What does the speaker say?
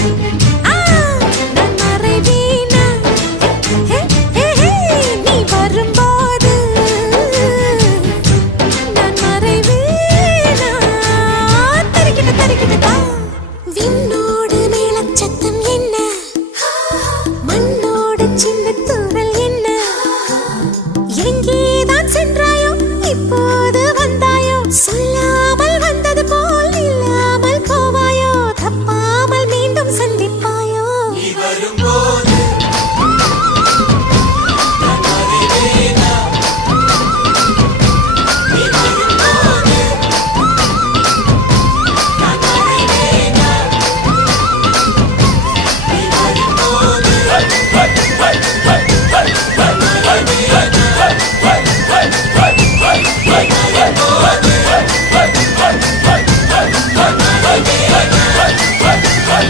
நான் மறைவேனா நீ வரும்போது நான் மறைவேனா தரிக்கிட்ட விண்ணோடு மேலச்சத்தம் என்ன மண்ணோடு சின்ன தூரல் என்ன எங்கேதான் சென்றாயோ இப்போது வந்தாயோ சொல்லாமல் வந்தது போல் இல்லாமல் போவாயோ தப்பாமல் மீண்டும் சந்திப்பாயோ நீ வரும்போது